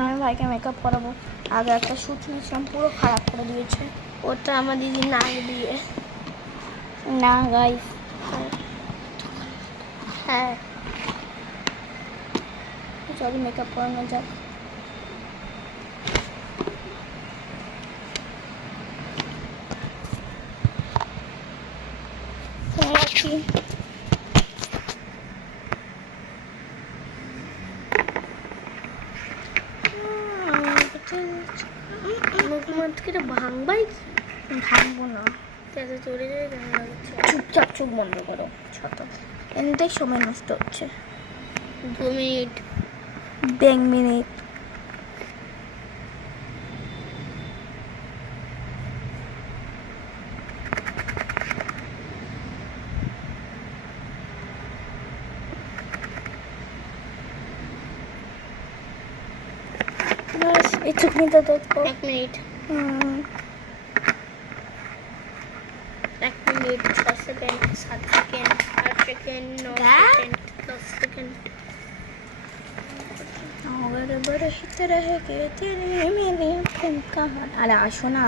আমি ভাইকে মেকআপ করাবো। আগে একটা শ্যুট নিয়েছিলাম, পুরো খারাপ করে দিয়েছে। ওটা আমার দিদি নাক দিয়ে। না গাইস, হ্যাঁ চলো মেকআপ করানো যাক। রাখি ভাঙবাই ভাঙবো না, চলে যায় কেমন লাগছে। চুপচাপ চোখ বন্ধ করো। ছোট এমনিতেই সময় নষ্ট হচ্ছে। 2 মিনিট। 2 মিনিট। বাস এইটুকুনিটা দেখো। 1 minute. 1 minute 6 second 7 second 8 second 9 second 10 second. और बरसत रह के तेरे मेरे प्रेम कहानी। अरे আসো না।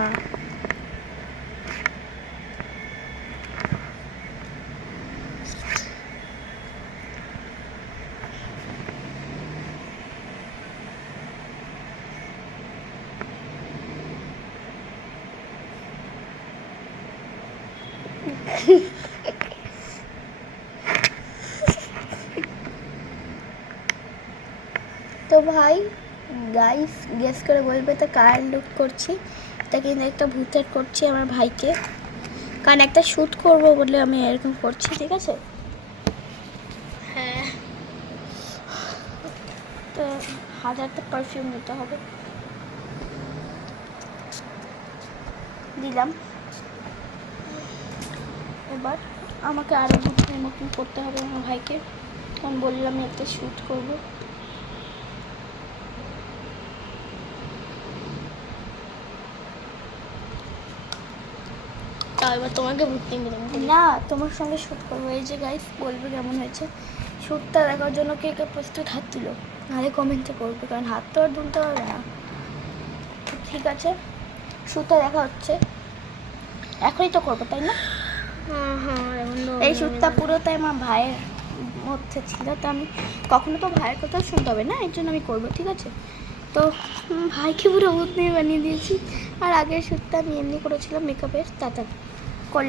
তো ভাই গাইস গেস করে বলবে তো কার লুক করছি। এটা কিন্তু একটা ভূতের করছি আমার ভাইকে, কারণ একটা শ্যুট করব বলে আমি এরকম করছি, ঠিক আছে। হ্যাঁ তো 1000টা পারফিউম দিতে হবে, দিলাম। এবার আমাকে আরও ভূতের মতন করতে হবে আমার ভাইকে, কারণ বললাম আমি একটা শ্যুট করবো। তাও এবার তোমাকে ভর্তি দিলাম না, তোমার সঙ্গে শ্যুট করবো। এই যে গাইস বলবে কেমন হয়েছে। শ্যুটটা দেখার জন্য কে কে প্রস্তুত হাত তুল, নাহলে কমেন্টে করবে, কারণ হাত তো আর তুলতে হবে না। ঠিক আছে, শ্যুটটা দেখা হচ্ছে, এখনই তো করবো তাই না। এই শ্যুটটা পুরোটাই আমার ভাইয়ের মধ্যে ছিল, তো আমি কখনো তো ভাইয়ের কথা শুনতে হবে না, এর জন্য আমি করবো, ঠিক আছে। তো ভাইকে পুরো ভূত নিয়ে বানিয়ে দিয়েছি। আর আগের শ্যুটটা আমি এমনি করেছিলাম মেকআপের, তাতে করলাম।